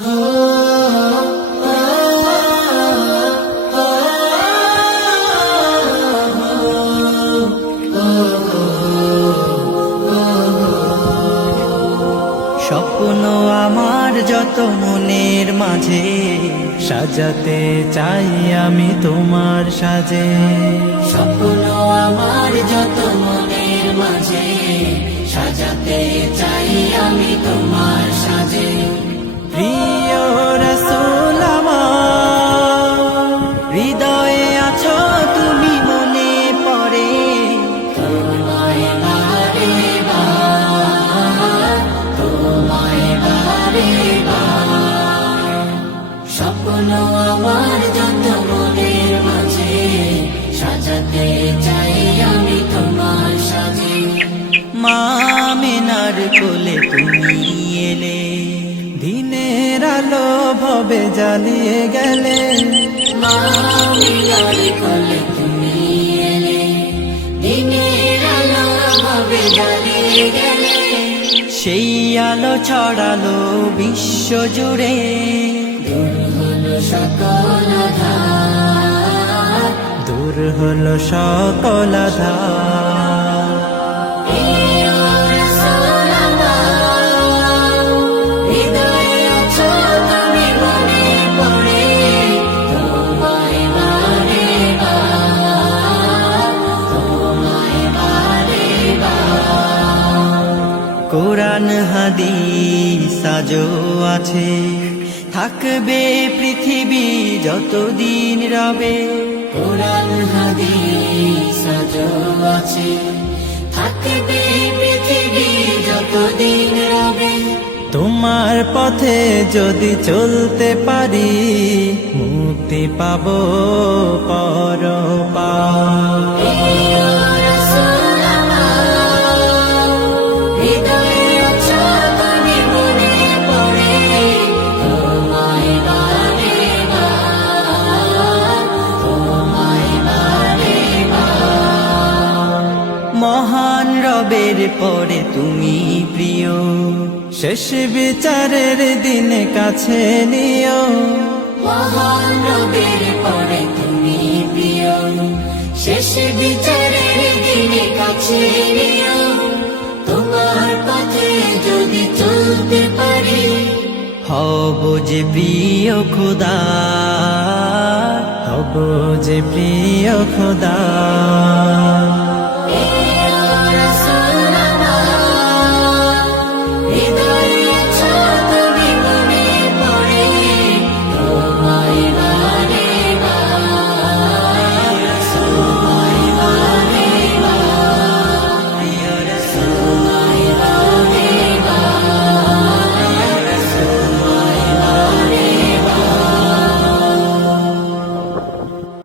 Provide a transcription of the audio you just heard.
স্বপ্ন আমার যত মনের মাঝে সাজাতে চাই আমি তোমার সাজে। স্বপ্ন আমার যত মনের মাঝে সাজাতে চাই আমি তোমার সাজে। প্রিয় রাসূল আমার, হৃদয়ে আছো তুমি মনে পড়ে তোমায় বারে বার, তোমায় বারে বার। স্বপ্ন আমার যত মনের মাঝে সাজাতে চাই আমি তোমার সাজে। মা আমিনার কোলে তুমি এলে, দিনের আলো ভবে জ্বালিয়ে গেলে। মা আমিনার কোলে তুমি এলে, দিনের আলো ভাবে জ্বালিয়ে গেলে। সেই আলো ছড়ালো বিশ্ব জুড়ে, দূর হলো সকল আঁধার, দূর হলো সকল আঁধার। প্রিয় রাসূল আমার, হৃদয়ে আছো তুমি মনে পড়ে তোমায় বারে বার, তোমায় বারে বার। কোরআন হাদিস আজও আছে, থাকবে পৃথিবী যতদিন রবে। কোরআন হাদিস আজও আছে, থাকবে পৃথিবী যতদিন রবে। তোমার পথে যদি চলতে পারি, মুক্তি পাবো পরপার। প্রিয় রাসূল আমার, হৃদয়ে আছো তুমি মনে পড়ে তোমায় বারে বার, তোমায় বারে বার। মহান রবের পরে তুমি প্রিয়, শেষ বিচারের দিনে কাছে নিও। মহান রবের পরে তুমি প্রিয়, শেষ বিচারের দিনে কাছে নিও। তোমার পথে যদি চলতে পারি, হব যে প্রিয় খোদা, হব যে প্রিয় খোদা।